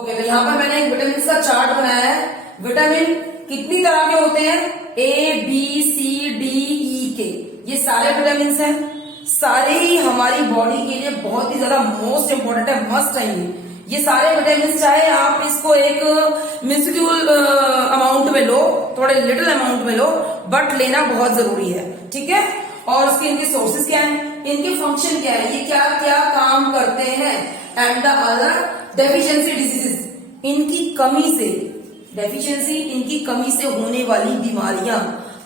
Okay, तो यहाँ पर मैंने एक विटामिन का चार्ट बनाया है। विटामिन कितनी तरह के होते हैं? A B C D E के, ये सारे विटामिन हैं। सारे ही हमारी बॉडी के लिए बहुत ही ज्यादा मोस्ट इंपोर्टेंट है, मस्ट है ये सारे विटामिन। चाहे आप इसको एक मिनिस्क्यूल अमाउंट में लो, थोड़े लिटिल अमाउंट में लो, बट लेना बहुत जरूरी है, ठीक है। और उसके इनके सोर्सेज क्या है, इनके फंक्शन क्या है, ये क्या क्या काम करते हैं, and the other deficiency diseases, इनकी कमी से, डेफिशिएंसी इनकी कमी से होने वाली बीमारियां।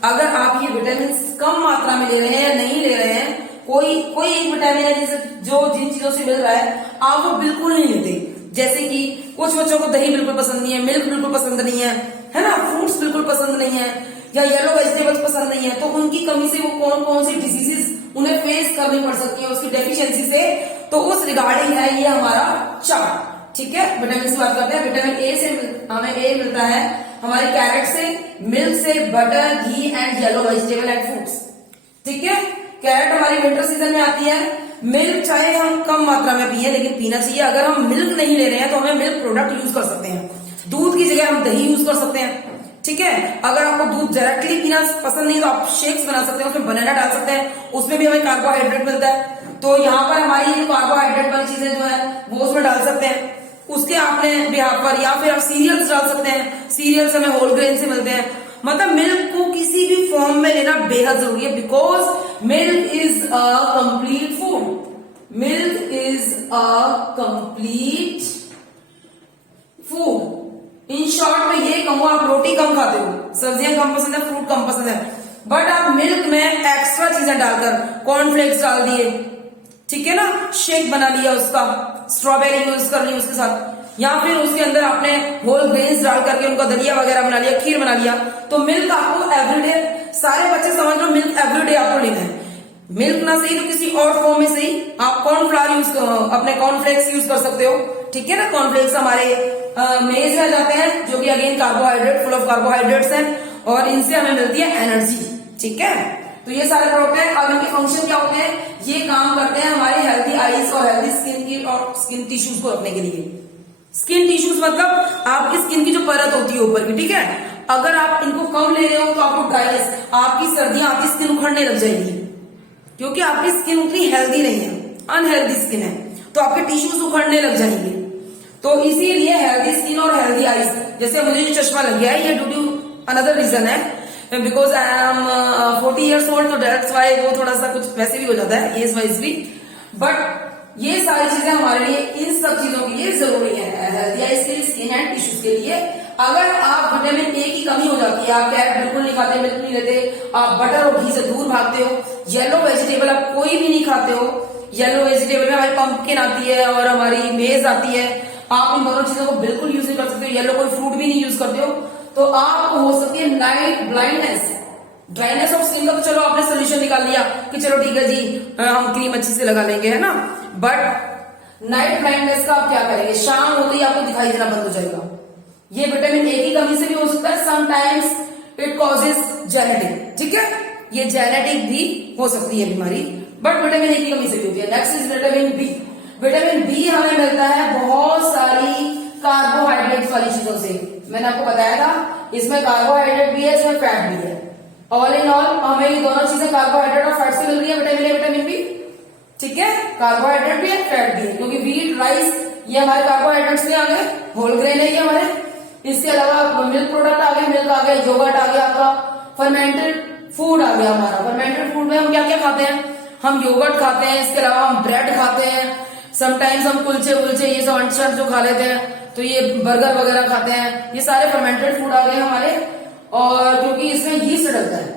अगर आप ये विटामिन कम मात्रा में ले रहे हैं या नहीं ले रहे हैं, कोई एक विटामिन है जैसे जो जिन चीजों से मिल रहा है आप वो बिल्कुल नहीं लेते। जैसे कि कुछ बच्चों को दही बिल्कुल पसंद नहीं है, मिल्क बिल्कुल पसंद नहीं है ना, फ्रूट्स बिल्कुल पसंद नहीं है, या येलो वेजिटेबल्स पसंद नहीं है, तो उनकी कमी से वो कौन कौन सी डिजीजेस उन्हें फेस करनी पड़ सकती है उसकी डेफिशिएंसी से। तो उस रिगार्डिंग है ये हमारा चार्ट, ठीक है। विटामिन से बात करते हैं। विटामिन ए से हमें ए मिलता है हमारे कैरेट से, मिल्क से, butter, ghee and yellow vegetable and fruits, ठीक है। कैरेट हमारी विंटर सीजन में आती है। मिल्क चाहे हम कम मात्रा में पिए लेकिन पीना चाहिए। अगर हम मिल्क नहीं ले रहे हैं तो हमें मिल्क प्रोडक्ट यूज कर सकते हैं। दूध की जगह हम दही यूज कर सकते हैं, ठीक है। अगर आपको दूध डायरेक्टली पीना पसंद नहीं तो आप शेक्स बना सकते हैं, उसमें बनाना डाल सकते हैं, उसमें भी हमें कार्बोहाइड्रेट मिलता है। तो यहाँ पर हमारी कार्बोहाइड्रेट वाली चीजें जो है वो उसमें डाल सकते हैं। उसके आपने बिहार पर, या फिर आप सीरियल्स डाल सकते हैं, सीरियल्स हमें होल ग्रेन से मिलते हैं। मतलब मिल्क को किसी भी फॉर्म में लेना बेहद जरूरी है, because milk is a complete food. Milk is a complete food. In short में ये कहूं, आप रोटी कम खाते हो, सब्जियां कम पसंद है, फ्रूट कम पसंद है, बट आप मिल्क में एक्स्ट्रा चीजें डालकर कॉर्नफ्लेक्स डाल दिए, ठीक है ना, शेक बना लिया उसका, स्ट्रॉबेरी यूज कर ली उसके साथ, या फिर उसके अंदर आपने होल ग्रेन्स डाल करके उनका दलिया वगैरह बना लिया, खीर बना लिया, तो मिल्क आपको एवरीडे, सारे बच्चे समझ लो मिल्क एवरीडे आपको लेना है। मिल्क ना सही तो किसी और फॉर्म में सही आप कॉर्नफ्लावर यूज, अपने कॉर्नफ्लेक्स यूज कर सकते हो, ठीक है ना। कॉर्नफ्लेक्स हमारे मेज में जाते हैं जो कि again carbohydrate, full of carbohydrates हैं, और इनसे हमें मिलती है एनर्जी, ठीक है। तो ये सारे प्रोडक्ट हैं। अब इनके फंक्शन क्या होते हैं, ये काम करते हैं हमारे हेल्थी आईज और हेल्थी स्किन की और स्किन टिश्यूज को रखने के लिए। स्किन टिश्यूज मतलब आपकी स्किन की जो परत होती है ऊपर की, ठीक है। अगर आप इनको कम ले रहे हो तो आपको ड्राइनेस, आपकी सर्दियां, आपकी स्किन उखड़ने लग जाएगी, क्योंकि आपकी स्किन उतनी हेल्दी नहीं है, अनहेल्दी स्किन है, तो आपके टिश्यूज उखड़ने लग जाएंगे। तो इसीलिए हेल्दी स्किन और हेल्दी आईज, जैसे मुझे जो चश्मा लग गया है ये ड्यू टू अनदर रीजन है, because I am 40 years old, तो दैट्स व्हाई वो थोड़ा सा कुछ वैसे भी हो जाता है एज वाइज भी। बट ये सारी चीजें हमारे लिए, इन सब चीजों के लिए जरूरी है, हेल्थी आईज के लिए, स्किन एंड टिश्यूज के लिए। अगर आप विटामिन ए की कमी हो जाती है, आप कैरेट बिल्कुल नहीं खाते, मिल्क नहीं लेते, आप बटर और घी से दूर भागते हो, येलो वेजिटेबल आप कोई भी नहीं खाते हो, येलो वेजिटेबल में हमारी पंपकिन आती है और हमारी मेज आती है, आप इन दोनों चीजों को बिल्कुल यूज नहीं कर सकते हो, येलो कोई फ्रूट भी नहीं यूज करते हो, तो आपको हो सकती है night blindness, dryness of skin का। तो चलो आपने सोल्यूशन निकाल लिया कि चलो ठीक है जी हम क्रीम अच्छी से लगा लेंगे, है ना, बट नाइट ब्लाइंडनेस का आप क्या करेंगे, शाम होते ही आपको दिखाई देना बंद हो जाएगा। ये विटामिन ए की कमी से भी हो सकता है, समटाइम्स इट कॉजेज जेनेटिक, ठीक है, ये जेनेटिक भी हो सकती है बीमारी, बट विटामिन ए की कमी से भी होती है। Next is vitamin B. Vitamin B हमें मिलता है बहुत सारी कार्बोहाइड्रेट्स वाली चीजों से। मैंने आपको बताया था इसमें कार्बोहाइड्रेट भी है, इसमें फैट भी है। ऑल इन ऑल हमें ये दोनों चीजें कार्बोहाइड्रेट और फैट से मिल रही है, विटामिन ए, विटामिन बी, ठीक है। कार्बोहाइड्रेट भी है, फैट भी है, क्योंकि व्हीट, राइस ये हमारे कार्बोहाइड्रेट्स में आ गए, होल ग्रेन है ये हमारे। इसके अलावा मिल्क प्रोडक्ट आ गए, मिल्क आ गए, योगर्ट आ गया, आपका फर्मेंटेड फूड आ गया हमारा। फर्मेंटेड फूड में हम क्या क्या खाते हैं, हम योगर्ट खाते हैं, इसके अलावा हम ब्रेड खाते हैं, समटाइम्स हम कुलचे वुलचे ये सब अंट जो खा लेते हैं, तो ये बर्गर वगैरह खाते हैं, ये सारे फर्मेंटेड फूड आ गए हमारे। और क्योंकि इसमें यीस्ट डलता है,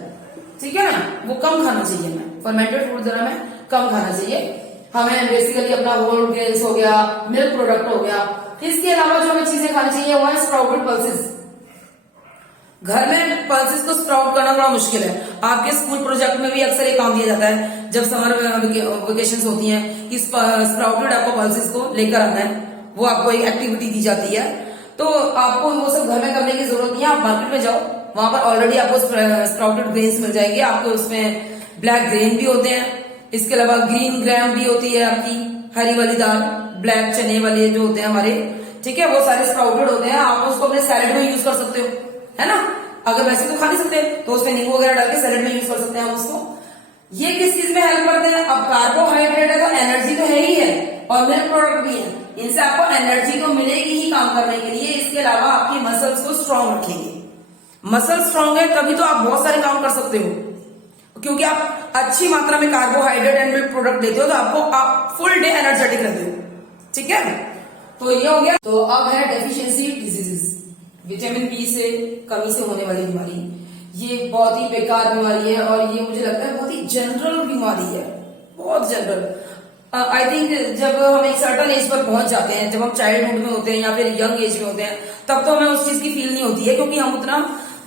ठीक है ना, वो कम खाना चाहिए हमें, फर्मेंटेड फूड जरा हमें कम खाना चाहिए। हमें बेसिकली अपना होल ग्रेन्स हो गया, मिल्क प्रोडक्ट हो गया। इसके अलावा जो हमें चीजें खानी चाहिए वो है स्प्राउटेड पल्सेस। घर में पल्सेस को स्प्राउट करना बड़ा मुश्किल है। आपके स्कूल प्रोजेक्ट में भी अक्सर ये काम दिया जाता है जब समर वेकेशंस होती हैं, कि स्प्राउटेड आपको पल्सेस को लेकर आना है, वो आपको एक एक्टिविटी दी जाती है। तो आपको वो सब घर में करने की जरूरत नहीं है, आप मार्केट में जाओ, वहां पर ऑलरेडी आपको स्प्राउटेड ग्रेन्स मिल जाएंगे। आपको उसमें ब्लैक ग्रेन भी होते हैं, इसके अलावा ग्रीन ग्राम भी होती है, आपकी हरी वाली दाल, ब्लैक चने वाले जो होते हैं हमारे, ठीक है, वो सारे स्प्राउटेड होते हैं, आप उसको अपने सैलेड में यूज कर सकते हो, है ना। अगर वैसे तो खा नहीं सकते तो उसमें नींबू वगैरह डाल के सैलेड में यूज कर सकते हैं हम उसको। ये किस चीज में हेल्प करते हैं? अब कार्बोहाइड्रेट है तो एनर्जी तो है ही है, और मिल्क प्रोडक्ट भी है, इनसे आपको एनर्जी तो मिलेगी ही काम करने के लिए। इसके अलावा आपकी मसल्स को स्ट्रांग रखेंगे। मसल स्ट्रांग है तभी तो आप बहुत सारे काम कर सकते हो, क्योंकि आप अच्छी मात्रा में कार्बोहाइड्रेट एंड मिल्क प्रोडक्ट देते हो, तो आप फुल डे एनर्जेटिक रहते हो, ठीक है। तो ये हो गया। तो अब है डेफिशिएंसी डिजीजेस, विटामिन बी से कमी से होने वाली बीमारी। ये बहुत ही बेकार बीमारी है, और ये मुझे लगता है बहुत ही जनरल बीमारी है, बहुत जनरल। आई थिंक जब हम एक सर्टन एज पर पहुंच जाते हैं, जब हम चाइल्डहुड में होते हैं या फिर यंग एज में होते हैं, तब तो हमें उस चीज की फील नहीं होती है, क्योंकि हम उतना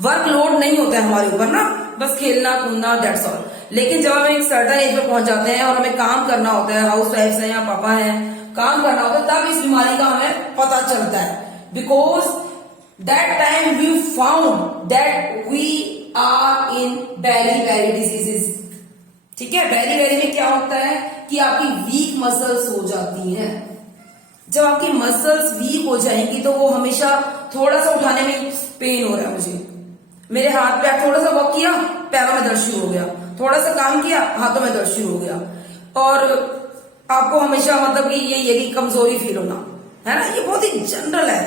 वर्कलोड नहीं होता है हमारे ऊपर ना, बस खेलना कूदना, दैट्स ऑल। लेकिन जब हम एक सर्टन एज पर पहुंच जाते हैं और हमें काम करना होता है, हाउस वाइफ है या पापा है, काम करना होता है, तब इस बीमारी का हमें पता चलता है। Because that time we found that we are in very very diseases, ठीक है। वेरी वेरी में क्या होता है कि आपकी वीक मसल्स हो जाती हैं। जब आपकी मसल्स वीक हो जाएंगी तो वो हमेशा थोड़ा सा उठाने में पेन हो रहा है, मुझे मेरे हाथ पे थोड़ा सा वॉक किया पैरों में दर्द शुरू हो गया, थोड़ा सा काम किया हाथों में दर्द शुरू हो गया, और आपको हमेशा मतलब कि ये कमजोरी फील होना, है ना। ये बहुत ही जनरल है,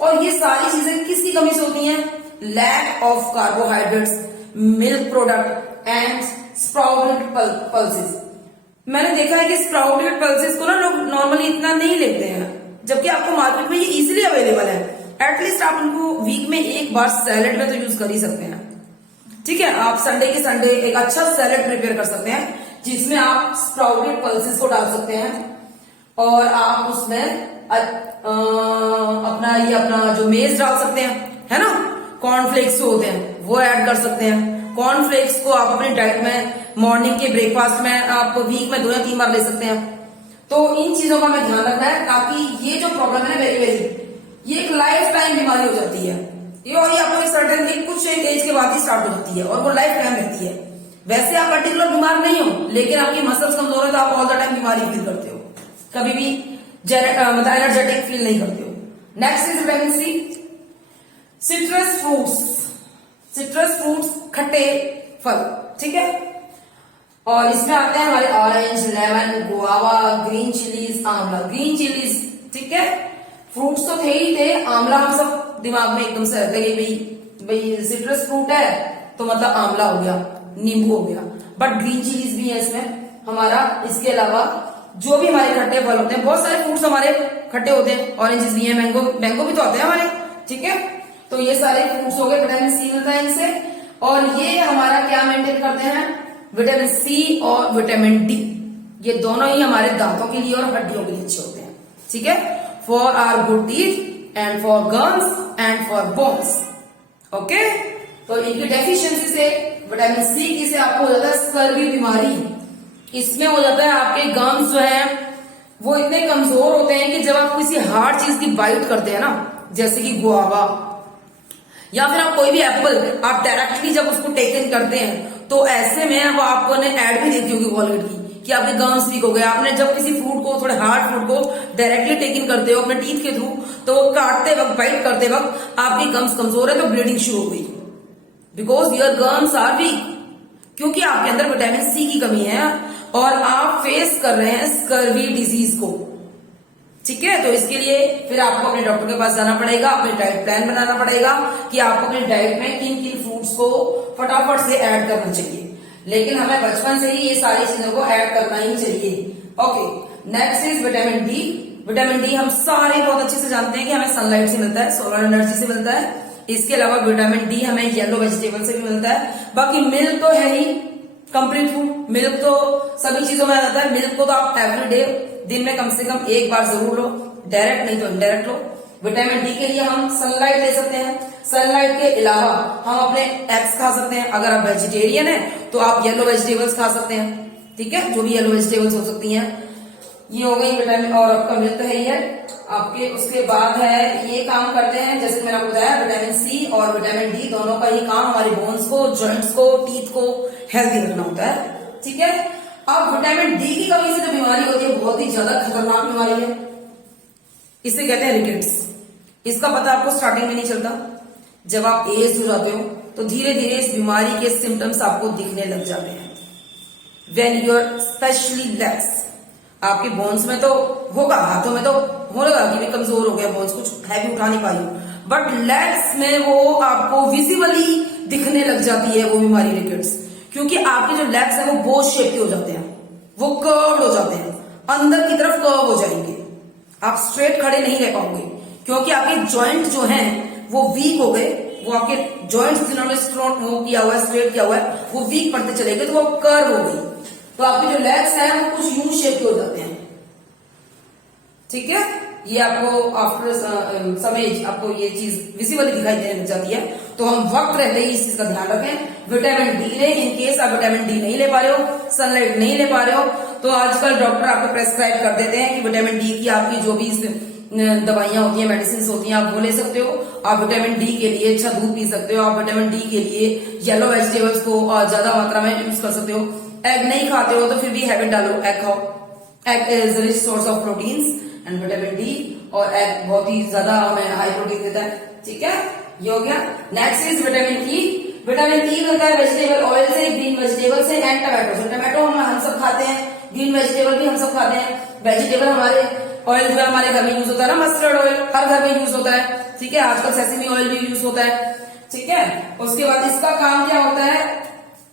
और ये सारी चीजें किसकी कमी से होती हैं? Lack of carbohydrates, milk product and sprouted pulses. मैंने देखा है कि स्प्राउटेड पल्सेस को ना लोग नॉर्मली इतना नहीं लेते हैं, जबकि आपको मार्केट में ये इजीली अवेलेबल है। एटलीस्ट आप उनको वीक में एक बार सैलेड में तो यूज कर ही सकते हैं, ठीक है। आप संडे के संडे एक अच्छा सैलेड प्रिपेयर कर सकते हैं, जिसमें आप स्प्राउटेड पल्सेस को डाल सकते हैं, और आप उसमें अपना जो मेज डाल सकते हैं, है ना। कॉर्नफ्लेक्स जो होते हैं वो ऐड कर सकते हैं। कॉर्नफ्लेक्स को आप अपनी डाइट में मॉर्निंग के ब्रेकफास्ट में आप वीक में 2 या 3 बार ले सकते हैं। तो इन चीजों का हमें ध्यान रखना है, ताकि ये जो प्रॉब्लम है ना वेरी वेरी, ये एक लाइफ टाइम बीमारी हो जाती है ये, और ये आपको एक सर्टेन कुछ एक एज के बाद ही स्टार्ट हो जाती है, और वो लाइफ टाइम रहती है। वैसे आप पर्टिकुलर बीमार नहीं हो, लेकिन आपकी मसल्स कमजोर है तो आप ऑल द टाइम बीमारी फील करते हो, कभी भी मतलब एनर्जेटिक फील नहीं करते हो। Next is vitamin C. Citrus fruits, citrus fruits खट्टे फल, ठीक है। और इसमें आते हैं हमारे orange, lemon, guava, green chillies, आंवला। ग्रीन चिलीज, ठीक है। फ्रूट्स तो थे ही थे, आंवला हम सब दिमाग में एकदम से रहता है कि भाई सिट्रस फ्रूट है तो मतलब आंवला हो गया, नींबू हो गया, बट ग्रीन चिलीज भी है इसमें हमारा। इसके अलावा जो भी हमारे खट्टे फल होते हैं, बहुत सारे फ्रूट्स हमारे खट्टे होते हैं, ऑरेंजेस भी है, मैंगो भी तो आते हैं हमारे, ठीक है। तो ये सारे फ्रूट्स हो गए, विटामिन सी मिलता है इनसे, और ये हमारा क्या मेंटेन करते हैं? विटामिन सी और विटामिन डी, ये दोनों ही हमारे दांतों के लिए और हड्डियों के लिए अच्छे होते हैं, ठीक है। For our good teeth and for gums and for bones, okay. तो इनकी डेफिशिएंसी से, विटामिन सी की से आपको हो जाता है स्कर्वी बीमारी। इसमें हो जाता है आपके गम्स जो है वो इतने कमजोर होते हैं कि जब आप किसी हार्ड चीज की बाइट करते हैं ना, जैसे कि गुआवा या फिर आप कोई भी एप्पल, आप डायरेक्टली जब उसको टेकन करते हैं तो ऐसे में वो आपको ने ऐड भी देखी होगी कॉलगेट की कि आपके गम्स वीक हो गए। आपने जब किसी फ्रूट को, थोड़े हार्ड फ्रूट को डायरेक्टली टेकन करते हो अपने टीथ के थ्रू, तो वो काटते वक्त, बाइट करते वक्त आपकी गम्स कमजोर है तो ब्लीडिंग शुरू हो गई, because your gums are weak, क्योंकि आपके अंदर विटामिन सी की कमी है और आप फेस कर रहे हैं स्कर्वी डिजीज को, ठीक है। तो इसके लिए फिर आपको अपने डॉक्टर के पास जाना पड़ेगा, अपने डाइट प्लान बनाना पड़ेगा कि आपको अपनी डाइट में किन किन फ्रूट्स को फटाफट से ऐड करना चाहिए। लेकिन हमें बचपन से ही ये सारी चीजों को ऐड करना ही चाहिए, okay. Next is vitamin D. Vitamin D हम सारे बहुत अच्छे से जानते हैं कि हमें सनलाइट से मिलता है, सोलर एनर्जी से मिलता है। इसके अलावा विटामिन डी हमें येलो वेजिटेबल से भी मिलता है। बाकी मिल्क तो है ही कंप्लीट फूड, मिल्क तो सभी चीजों में आ जाता है। मिल्क को तो आप एवरी डे, दिन में कम से कम एक बार जरूर लो, डायरेक्ट नहीं तो इनडायरेक्ट लो। विटामिन डी के लिए हम सनलाइट ले सकते हैं। सनलाइट के अलावा हम अपने एग्स खा सकते हैं। अगर आप वेजिटेरियन है तो आप येलो वेजिटेबल्स खा सकते हैं, ठीक है, जो भी येलो वेजिटेबल्स हो सकती हैं। ये हो गई विटामिन, और आपका मिल्क तो है ही है आपके। उसके बाद है ये काम करते हैं, जैसे मैंने आपको बताया, विटामिन सी और विटामिन डी दोनों का ही काम हमारी बोन्स को, जॉइंट्स को, टीथ को हेल्दी रखना होता है, ठीक है। अब विटामिन डी की कमी से जो बीमारी होती है बहुत ही ज्यादा खतरनाक बीमारी है, इसे कहते हैं रिकेट्स। इसका पता आपको स्टार्टिंग में नहीं चलता, जब आप एज हो जाते हो तो धीरे धीरे इस बीमारी के सिम्टम्स आपको दिखने लग जाते हैं। वेन यूर स्पेशली लेग्स, आपके बोन्स में तो होगा, हाथों में तो होगा कि भी कमजोर हो गया बोन्स, कुछ हैवी उठा नहीं पाई, बट लेग्स में वो आपको विजिबली दिखने लग जाती है वो बीमारी रिकेट्स, क्योंकि आपके जो लेग्स हैं वो बोझ शेप के हो जाते हैं, वो कर्व्ड हो जाते हैं, अंदर की तरफ कर्व हो जाएंगे, आप स्ट्रेट खड़े नहीं रह पाओगे, क्योंकि आपके जॉइंट जो हैं वो वीक हो गए, वो आपके जॉइंट्स जिन्होंने स्ट्रोट वो किया हुआ है, स्ट्रेट किया हुआ है, वो वीक पड़ते चले गए, तो वो कर्व हो गई, तो आपके जो लेग्स हैं वो कुछ यूं शेप के हो जाते हैं। ठीक है, ये आपको आफ्टर समय आपको ये चीज विजिबली दिखाई देने लग जाती है, तो हम वक्त रहते ही इस चीज का ध्यान रखें। विटामिन डी लें, इन केस आप विटामिन डी नहीं ले पा रहे हो, सनलाइट नहीं ले पा रहे हो, तो आजकल डॉक्टर आपको प्रेस्क्राइब कर देते हैं कि विटामिन डी की आपकी जो भी दवाइयां होती हैं, मेडिसिन होती हैं, आप वो ले सकते हो। आप विटामिन डी के लिए अच्छा दूध पी सकते हो, आप विटामिन डी के लिए येलो वेजिटेबल्स को ज्यादा मात्रा में यूज कर सकते हो। एग नहीं खाते हो तो फिर भी हैबिट डालो, एग खाओ, egg is rich source of proteins and vitamin D, और एग बहुत ही ज्यादा हमें हाई प्रोटीन देता है। ठीक है, ये हो गया। Next is vitamin E. Vitamin E मिलता है वेजिटेबल ऑयल से, ग्रीन वेजिटेबल से एंड टमाटो से। टमाटो हम सब खाते हैं, ग्रीन वेजिटेबल भी हम सब खाते हैं, वेजिटेबल हमारे ऑयल जो है हमारे घर में यूज होता है ना, मस्टर्ड ऑयल हर घर में यूज होता है। ठीक है, आजकल सेसमी ऑयल भी यूज होता है। ठीक है, उसके बाद इसका काम क्या होता है,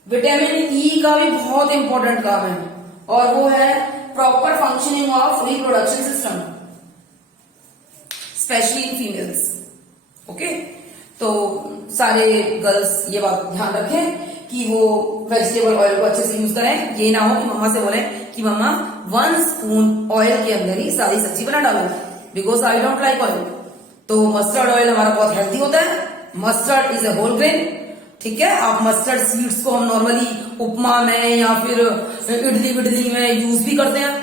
विटामिन ई का भी बहुत इंपॉर्टेंट काम है, और वो है proper functioning of reproduction system, specially in females. Okay, तो सारे गर्ल्स ये बात ध्यान रखें कि वो वेजिटेबल ऑयल को अच्छे से यूज करें। ये ना हो कि मम्मा से बोले कि मम्मा 1 स्पून ऑयल के अंदर ही सारी सब्जी बना डालो, because I don't like oil. तो मस्टर्ड ऑयल हमारा बहुत हेल्दी होता है, mustard is a whole grain. ठीक है, आप मस्टर्ड सीड्स को हम नॉर्मली उपमा में या फिर इडली विडली में यूज भी करते हैं,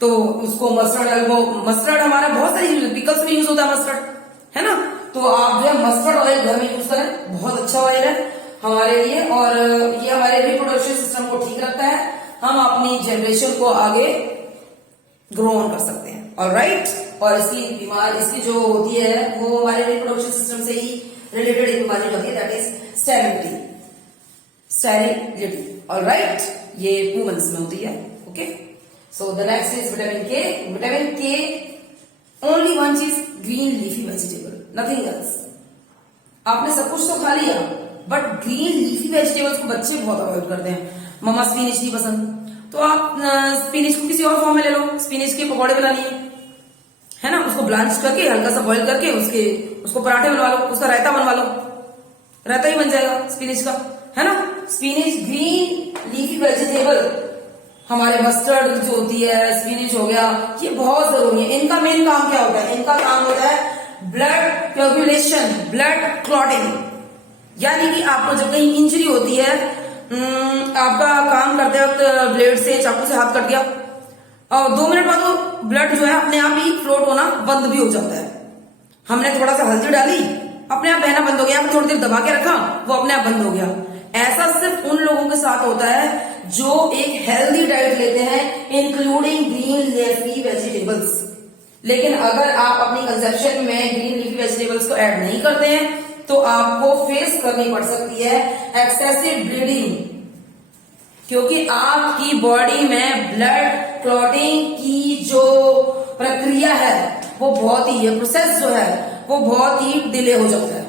तो उसको मस्टर्ड ऑयल को, मस्टर्ड हमारा बहुत सारी पिकल्स में यूज होता है मस्टर्ड, है ना, तो आप जो है मस्टर्ड ऑयल घर में यूज करें, बहुत अच्छा ऑयल है हमारे लिए, और ये हमारे रिप्रोडक्शन सिस्टम को ठीक रखता है, हम अपनी जनरेशन को आगे ग्रो ऑन कर सकते हैं। ऑलराइट, और इसकी जो होती है वो हमारे रिप्रोडक्शन सिस्टम से ही रिलेटेड एक बीमारी होती है, दैट इज स्टेरिलिटी। ऑलराइट, ये वुमेन्स में होती है। Okay, so the next is vitamin के। विटामिन के ओनली वन चीज, green leafy vegetable, nothing else. आपने सब कुछ तो खा लिया, बट ग्रीन लीफी वेजिटेबल्स को बच्चे बहुत अवॉइड करते हैं। मम्मा स्पिनिच नहीं पसंद, तो आप स्पिनिच को किसी और फॉर्म में ले लो, स्पिनिच के पकौड़े बना लिए, है ना, उसको ब्लांच करके हल्का सा बॉईल करके उसको पराठे बनवा लो, उसका रायता बनवा लो, रायता ही बन जाएगा स्पिनिच का, है ना। स्पिनिच ग्रीन लीफी वेजिटेबल, हमारे मस्टर्ड जो होती है, स्पिनिच हो गया, ये बहुत जरूरी है। इनका मेन काम क्या होता है, इनका काम होता है ब्लड कोगुलेशन, ब्लड क्लॉटिंग, यानी कि आपको जब कहीं इंजरी होती है, आपका काम करते वक्त ब्लेड से, चाकू से हाथ कट गया, और 2 मिनट बाद वो ब्लड जो है अपने आप ही फ्लोट होना बंद भी हो जाता है। हमने थोड़ा सा हल्दी डाली, अपने आप बहना बंद हो गया, थोड़ी देर दबा के रखा, वो अपने आप बंद हो गया। ऐसा सिर्फ उन लोगों के साथ होता है जो एक हेल्दी डाइट लेते हैं, इंक्लूडिंग ग्रीन लीफी वेजिटेबल्स। लेकिन अगर आप अपनी कंसेप्शन में ग्रीन लीफी वेजिटेबल्स को ऐड नहीं करते हैं, तो आपको फेस करनी पड़ सकती है एक्सेसिव ब्लीडिंग, क्योंकि आपकी बॉडी में ब्लड क्लॉटिंग की जो प्रक्रिया है वो बहुत ही, प्रोसेस जो है वो बहुत ही डिले हो जाता है।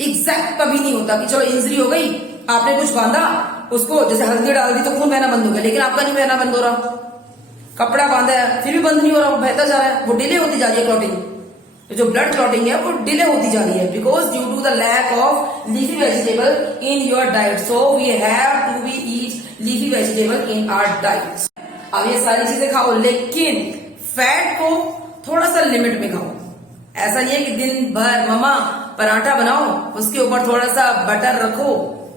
एग्जैक्ट कभी नहीं होता कि चलो इंजरी हो गई, आपने कुछ बांधा, उसको जैसे हल्दी डाल दी तो खून बहना बंद हो गया, लेकिन आपका नहीं बहना बंद हो रहा, कपड़ा बांधा है फिर भी बंद नहीं हो रहा, वो बहता जा रहा है, वो डिले होती जा रही है क्लॉटिंग। तो जो ब्लड क्लॉटिंग है वो डिले होती जा रही है, because due to the lack of leafy vegetable in your diet. So we have to be eat leafy vegetable in our diet. अब ये सारी चीजें खाओ, लेकिन फैट को थोड़ा सा लिमिट में खाओ। ऐसा नहीं है कि दिन भर मम्मा पराठा बनाओ, उसके ऊपर थोड़ा सा बटर रखो,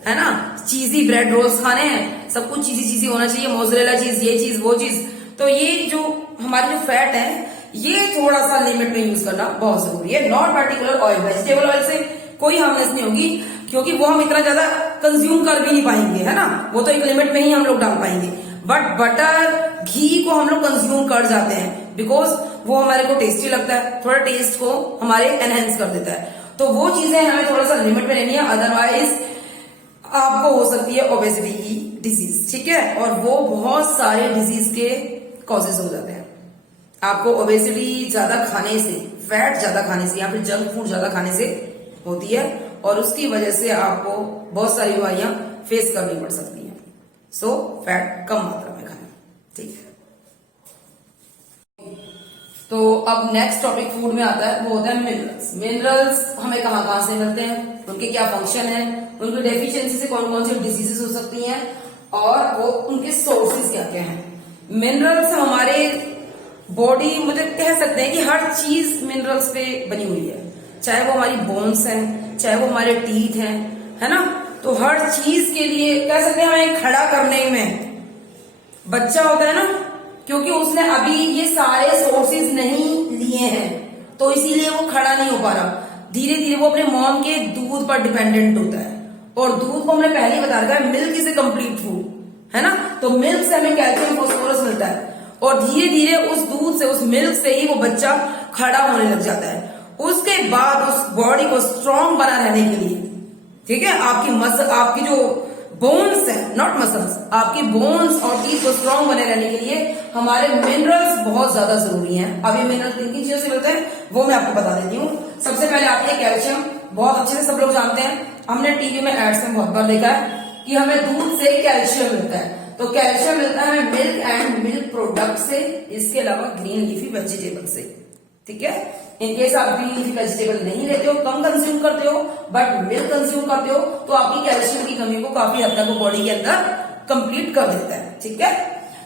है ना, चीजी ब्रेड रोल्स खाने हैं, सब कुछ चीजी चीजी होना चाहिए, मोज़रेला चीज, ये चीज वो चीज। तो ये जो हमारी जो फैट है, ये थोड़ा सा लिमिट में यूज करना बहुत जरूरी है। Not particular oil, vegetable oil से कोई हार्मनेस नहीं होगी, क्योंकि वो हम इतना ज्यादा कंज्यूम कर भी नहीं पाएंगे, है ना, वो तो एक लिमिट में ही हम लोग डाल पाएंगे। बट बटर, घी को हम लोग कंज्यूम कर जाते हैं, बिकॉज वो हमारे को टेस्टी लगता है, थोड़ा टेस्ट को हमारे एनहेंस कर देता है। तो वो चीजें हमें थोड़ा सा लिमिट में लेनी है, अदरवाइज आपको हो सकती है ओबेसिटी की डिजीज, ठीक है। और वो बहुत सारे डिजीज के कॉजेज हो जाते हैं। आपको ओबेसिटी ज्यादा खाने से, फैट ज्यादा खाने से या फिर जंक फूड ज्यादा खाने से होती है, और उसकी वजह से आपको बहुत सारी बीमारियां फेस करनी पड़ सकती हैं। सो फैट कम मात्रा में खाना, ठीक है। तो अब नेक्स्ट टॉपिक फूड में आता है, वो होता है मिनरल्स। मिनरल्स हमें कहाँ कहाँ से मिलते हैं, उनके क्या फंक्शन है, उनकी डेफिशिएंसी से कौन कौन सी डिजीजेस हो सकती हैं, और वो उनके सोर्सेज क्या क्या हैं। मिनरल्स हमारे बॉडी, मतलब कह सकते हैं कि हर चीज मिनरल्स पे बनी हुई है, चाहे वो हमारी बोन्स हैं, चाहे वो हमारे टीथ हैं, है ना। तो हर चीज के लिए कह सकते हैं हमें खड़ा करने में, बच्चा होता है ना, क्योंकि उसने अभी ये सारे सोर्सेज नहीं लिए हैं, तो इसीलिए वो खड़ा नहीं हो पा रहा। धीरे धीरे वो अपने मॉम के दूध पर डिपेंडेंट होता है, और दूध को हमने पहले ही बता रखा है, milk is a complete food, है ना। तो मिल्क से हमें कैल्शियम फास्फोरस मिलता है, और धीरे धीरे उस दूध से, उस मिल्क से ही वो बच्चा खड़ा होने लग जाता है। उसके बाद उस बॉडी को स्ट्रांग बना रहने के लिए, ठीक है, आपकी जो बोन्स है, नॉट मसल्स, आपकी बोन्स और टीथ को स्ट्रांग बने रहने के लिए हमारे मिनरल्स बहुत ज्यादा जरूरी हैं। अब ये मिनरल किन किन चीजों से मिलते हैं वो मैं आपको बता देती हूँ। सबसे पहले आती है कैल्शियम, बहुत अच्छे से सब लोग जानते हैं, हमने टीवी में एड्स में बहुत बार देखा है कि हमें दूध से कैल्शियम मिलता है। तो कैल्शियम मिलता है हमें मिल्क एंड मिल्क प्रोडक्ट से, इसके अलावा ग्रीन लीफी वेजिटेबल से, ठीक है। इनकेस आप ग्रीन लीफी वेजिटेबल नहीं लेते हो, कम कंज्यूम करते हो, बट मिल्क कंज्यूम करते हो, तो आपकी कैल्शियम की कमी को काफी हद तक बॉडी के अंदर कंप्लीट कर देता है, ठीक है।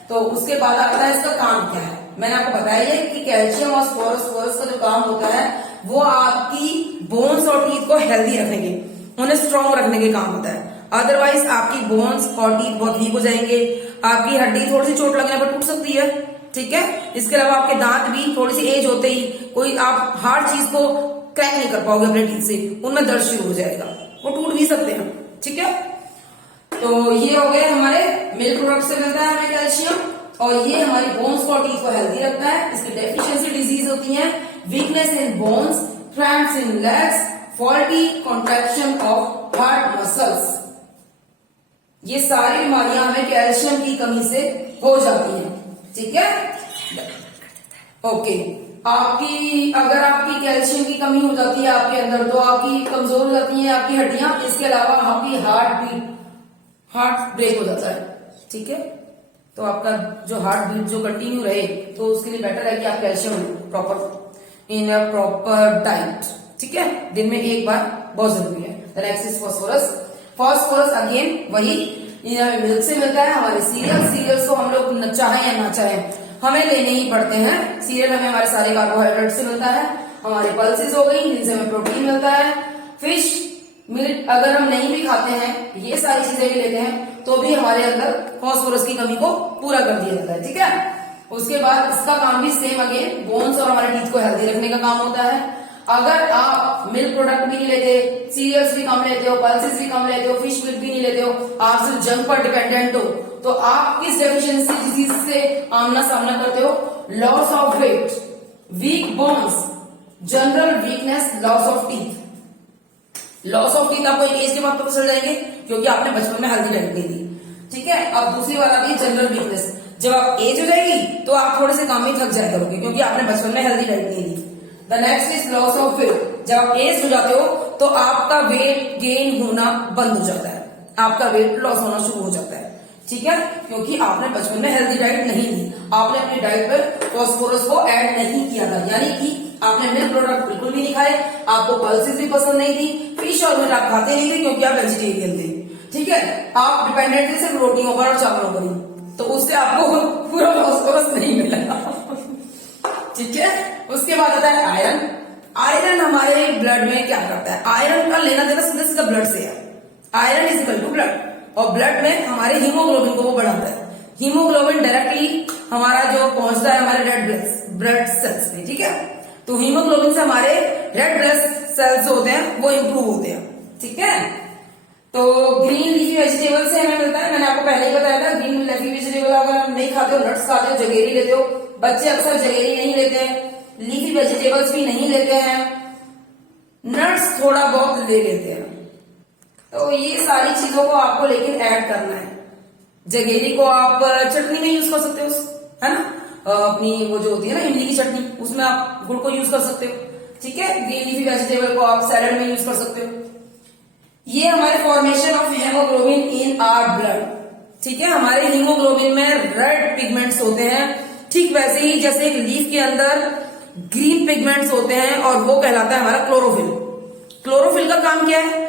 तो उसके बाद आता है इसका काम क्या है। मैंने आपको बताया कि कैल्शियम और फास्फोरस का जो काम होता है वो आपकी बोन्स और टीथ को हेल्दी रखने के, उन्हें स्ट्रांग रखने के काम होता है। अदरवाइज आपकी बोन्स और टीथ बहुत वीक हो जाएंगे, आपकी हड्डी थोड़ी सी चोट लगने पर टूट सकती है, ठीक है। इसके अलावा आपके दांत भी थोड़ी सी एज होते ही, कोई आप हार्ड चीज को क्रैक नहीं कर पाओगे अपने टीथ से, उनमें दर्द शुरू हो जाएगा, वो टूट भी सकते हैं, ठीक है। तो ये हो गए हमारे मिल्क प्रोडक्ट से मिलता है हमें कैल्शियम, और ये हमारी बोन्स और टीथ को हेल्दी रखता है। इसकी डेफिशिएंसी डिजीज होती है weakness in bones, cramps in legs, faulty contraction of heart muscles. ये सारी बीमारियां हमें कैल्शियम की कमी से हो जाती हैं, ठीक है। ओके, अगर आपकी कैल्शियम की कमी हो जाती है आपके अंदर, तो आपकी कमजोर हो जाती है आपकी हड्डियां, इसके अलावा आपकी हार्ट ब्रेक हो जाता है, ठीक है। तो आपका जो हार्ट बीट जो कंटिन्यू रहे, तो उसके लिए बेटर है कि आप calcium in a proper diet, ठीक है, दिन में एक बार बहुत जरूरी है। The next is phosphorus. Phosphorus again वही हमें मिल्क से मिलता है, हमारे सीरियल्स को हम लोग चाहे या ना चाहे हमें लेने ही पड़ते हैं। सीरियल हमें हमारे सारे कार्बोहाइड्रेट से मिलता है, हमारे पल्सेस हो गई जिनसे हमें प्रोटीन मिलता है, फिश मिल्क अगर हम नहीं भी खाते हैं, ये सारी चीजें भी लेते हैं, तो भी हमारे अंदर फास्फोरस की कमी को पूरा कर दिया जाता है, ठीक है। उसके बाद इसका काम भी सेम अगेन बोन्स और हमारे टीथ को हेल्दी रखने का काम होता है। अगर आप मिल्क प्रोडक्ट भी नहीं लेते, सीरियल्स भी कम लेते हो, पल्सेस भी कम लेते हो, फिश मिल्क भी नहीं लेते हो, आप सिर्फ जंक पर डिपेंडेंट हो, तो आप किस डेफिशिएंसी डिजीज से आमना सामना करते हो? Loss of weight, weak bones, general weakness, loss of teeth. Loss of teeth आपको एज के बाद पता चल जाएंगे, क्योंकि आपने बचपन में हेल्दी डाइट नहीं दी, ठीक है। अब दूसरी बात आती है जनरल वीकनेस। जब आप एज हो जाएगी तो आप थोड़े से काम में थक जाया करोगे, क्योंकि आपने बचपन में हेल्दी डाइट नहीं दी। The next is loss of weight. जब आप एज हो जाते हो तो आपका वेट गेन होना बंद हो जाता है, आपका वेट लॉस होना शुरू हो जाता है, ठीक है, क्योंकि आपने बचपन में हेल्दी डाइट नहीं दी, आपने अपनी डाइट पर फास्फोरस को ऐड नहीं किया था, यानी कि आपने मिल्क प्रोडक्ट बिल्कुल भी नहीं खाए, आपको पल्सेस भी पसंद नहीं थी, फिश और मीट आप खाते नहीं थे क्योंकि आप वेजिटेरियन थे, ठीक है। आप डिपेंडेंट थे सिर्फ रोटियों पर और चावलों पर ही, तो उससे आपको पूरा फास्फोरस नहीं मिला, ठीक है। उसके बाद आता है आयरन। आयरन हमारे ब्लड में क्या करता है? आयरन का लेना देना सीधा सीधा ब्लड से है। Iron is equal to blood, और ब्लड में हमारे हीमोग्लोबिन को वो बढ़ाता है। हीमोग्लोबिन डायरेक्टली हमारा जो पहुंचता है हमारे रेड ब्लड सेल्स में, ठीक है। तो हीमोग्लोबिन से हमारे रेड ब्लड सेल्स होते हैं वो इंप्रूव होते हैं, ठीक है। तो ग्रीन लीफी वेजिटेबल से हमें मिलता है, मैंने आपको पहले ही बताया था, ग्रीन लीफी वेजिटेबल अगर नहीं खाते हो, नट्स खाते हो, जगेरी लेते हो, बच्चे अक्सर जगेरी नहीं लेते हैं, लीफी वेजिटेबल्स भी नहीं लेते हैं, नट्स थोड़ा बहुत ले लेते हैं। तो ये सारी चीजों को आपको लेकिन ऐड करना है। जगेरी को आप चटनी में यूज कर सकते हो, है ना, अपनी वो जो होती है ना इमली की चटनी, उसमें आप गुड़ को यूज कर सकते हो। ठीक है, ग्रीन लीफी वेजिटेबल को आप सैलड में यूज कर सकते हो। ये हमारे formation of haemoglobin in our blood. ठीक है, हमारे हीमोग्लोबिन में रेड पिगमेंट्स होते हैं, ठीक वैसे ही जैसे एक लीफ के अंदर ग्रीन पिगमेंट्स होते हैं, और वो कहलाता है हमारा क्लोरोफिल। क्लोरोफिल का काम क्या है?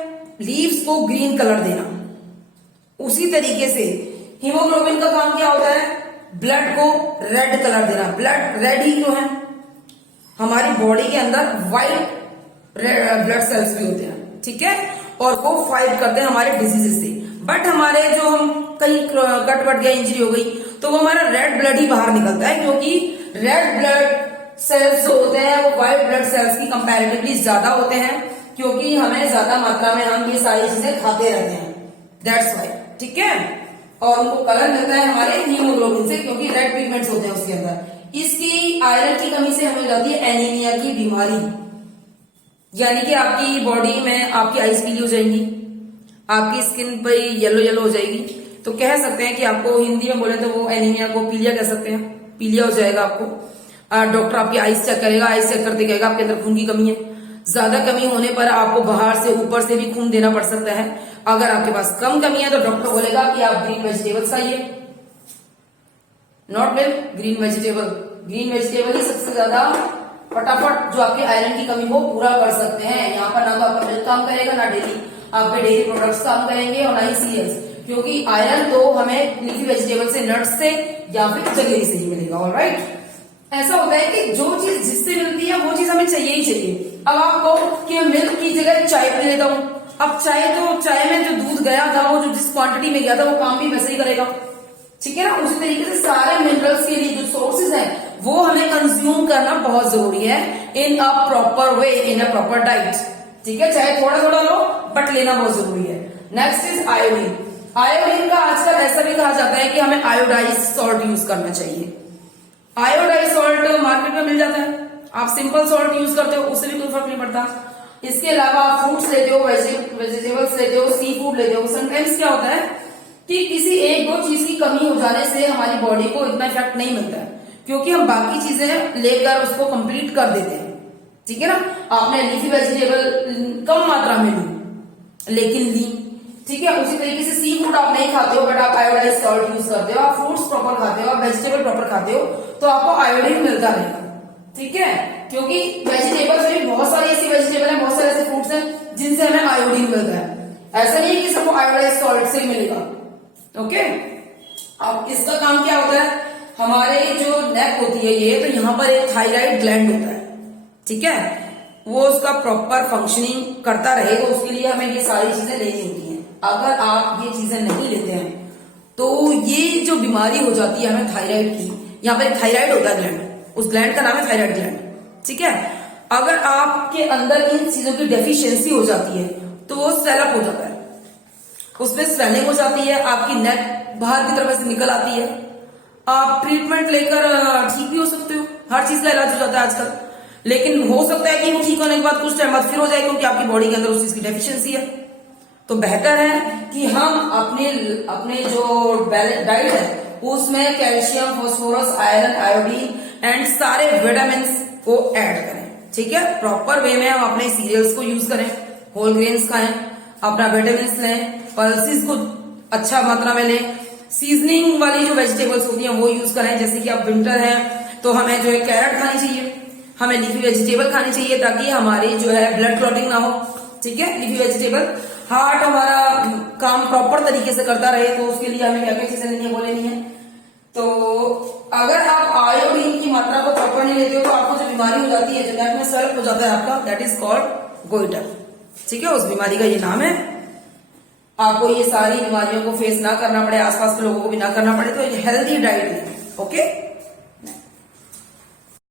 लीव्स को ग्रीन कलर देना। उसी तरीके से हीमोग्लोबिन का काम क्या होता है? ब्लड को रेड कलर देना। ब्लड रेड ही क्यों है? हमारी बॉडी के अंदर व्हाइट ब्लड सेल्स भी होते हैं, ठीक है, और वो फाइट करते हैं हमारे डिजीजेस से। बट हमारे जो हम कहीं कट वट गया, इंजरी हो गई, तो वो हमारा रेड ब्लड ही बाहर निकलता है, क्योंकि रेड ब्लड सेल्स जो होते हैं वो व्हाइट ब्लड सेल्स की कंपैरेटिवली ज्यादा होते हैं, क्योंकि हमें ज्यादा मात्रा में हम ये सारी चीजें खाते रहते हैं, दैट्स वाई। ठीक है, और उनको कलर मिलता है हमारे हीमोग्लोबिन से, क्योंकि रेड पिगमेंट्स होते हैं उसके अंदर। इसकी आयरन की कमी से हमें हो जाती है एनीमिया की बीमारी, यानी कि आपकी बॉडी में आपकी आईज पीली हो जाएंगी, आपकी स्किन पे येलो येलो हो जाएगी। तो कह सकते हैं कि आपको हिंदी में बोले तो वो एनीमिया को पीलिया कह सकते हैं, पीलिया हो जाएगा आपको। डॉक्टर आपकी आईज चेक करेगा, आईज चेक करते कहेगा आपके अंदर खून की कमी है। ज्यादा कमी होने पर आपको बाहर से ऊपर से भी खून देना पड़ सकता है। अगर आपके पास कम कमी है तो डॉक्टर बोलेगा कि आप ग्रीन वेजिटेबल्स खाइए, not milk, green vegetable. Green vegetable ही सबसे ज्यादा फटाफट जो आपके आयरन की कमी को पूरा कर सकते हैं। यहाँ पर ना तो आपका मिल्क काम करेगा, ना डेली आपके डेयरी प्रोडक्ट्स काम करेंगे, और ना ही सीरियल्स, क्योंकि आयरन तो हमें लीफी वेजिटेबल से, नट्स से या फिर जगेरी से ही मिलेगा। ऑलराइट, ऐसा होता है कि जो चीज जिससे मिलती है वो चीज हमें चाहिए ही चाहिए। अब आप कहो कि मैं मिल्क की जगह चाय पी लेता हूँ, अब चाय में जो दूध गया था वो जो जिस क्वांटिटी में गया था वो काम भी वैसे ही करेगा। ठीक है ना, उसी तरीके से सारे मिनरल्स के लिए जो सोर्सेज हैं वो हमें कंज्यूम करना बहुत जरूरी है in a proper way, in a proper diet. ठीक है, चाहे थोड़ा थोड़ा लो बट लेना बहुत जरूरी है। Next is iodine. आयोडीन का आजकल ऐसा भी कहा जाता है कि हमें आयोडाइज सॉल्ट यूज करना चाहिए। आयोडाइज सॉल्ट मार्केट में मिल जाता है, आप सिंपल सॉल्ट यूज करते हो, उससे भी कोई फर्क नहीं पड़ता। इसके अलावा आप फ्रूट्स लेते हो, वेजिटेबल्स लेते हो, सी फूड लेते हो। समटाइम्स क्या होता है कि किसी एक दो चीज की कमी हो जाने से हमारी बॉडी को इतना इफेक्ट नहीं मिलता है, क्योंकि हम बाकी चीजें लेकर उसको कंप्लीट कर देते हैं। ठीक है ना, आपने लीफी वेजिटेबल कम मात्रा में ली लेकिन ली, ठीक है, उसी तरीके से सी फूड आप नहीं खाते हो बट आप आयोडाइज सॉल्ट यूज करते हो, आप फ्रूट्स प्रॉपर खाते हो, आप वेजिटेबल प्रॉपर खाते हो, तो आपको आयोडीन मिलता रहेगा। ठीक है, क्योंकि वेजिटेबल्स में बहुत सारी ऐसी वेजिटेबल है, बहुत सारे ऐसे फ्रूट्स हैं जिनसे हमें आयोडीन मिलता है। ऐसा नहीं है कि सबको आयोडाइज सॉल्ट से मिलेगा। ओके, अब इसका काम क्या होता है, हमारे जो नेक होती है ये, तो यहाँ पर एक थायराइड ग्लैंड होता है। ठीक है, वो उसका प्रॉपर फंक्शनिंग करता रहे तो उसके लिए हमें ये सारी चीजें लेनी होती हैं। अगर आप ये चीजें नहीं लेते हैं तो ये जो बीमारी हो जाती है हमें थायराइड की, यहाँ पर एक थायराइड होता है ग्लैंड, उस ग्लैंड का नाम है थायराइड ग्लैंड। ठीक है, अगर आपके अंदर इन चीजों की डेफिशिएंसी हो जाती है तो वो स्वेलअप हो जाता है, उसमें स्वेलिंग हो जाती है, आपकी नेक बाहर की तरफ से निकल आती है। आप ट्रीटमेंट लेकर ठीक भी हो सकते हो, हर चीज का इलाज हो जाता है आजकल, लेकिन हो सकता है कि वो ठीक होने के बाद कुछ टाइम बाद फिर हो जाए, क्योंकि आपकी बॉडी के अंदर उस चीज की डेफिशिएंसी है। तो बेहतर है कि हम अपने जो डाइट है उसमें calcium, phosphorus, iron, iodine and सारे विटामिन को ऐड करें। ठीक है, प्रॉपर वे में हम अपने सीरियल्स को यूज करें, होल ग्रेन्स खाएं, अपना विटामिन लें, पल्सेस को अच्छा मात्रा में लें, सीजनिंग वाली जो वेजिटेबल्स होती हैं वो यूज करें। जैसे कि अब विंटर है तो हमें जो है कैरेट खानी चाहिए, हमें लीफी वेजिटेबल खानी चाहिए ताकि हमारी जो है ब्लड क्लॉटिंग ना हो। ठीक है, लीफी वेजिटेबल, हार्ट हमारा काम प्रॉपर तरीके से करता रहे तो उसके लिए हमें क्या क्या चीजें लेनी है वो लेनी है। तो अगर आप आयोडीन की मात्रा को प्रॉपर नहीं लेते हो तो आपको जो बीमारी हो जाती है, जो नेक में स्वेलअप हो जाता है आपका, दैट इज कॉल्ड गोइटर। ठीक है, उस बीमारी का ये नाम है। आपको ये सारी बीमारियों को फेस ना करना पड़े, आसपास के लोगों को भी ना करना पड़े, तो हेल्दी डाइट है। ओके।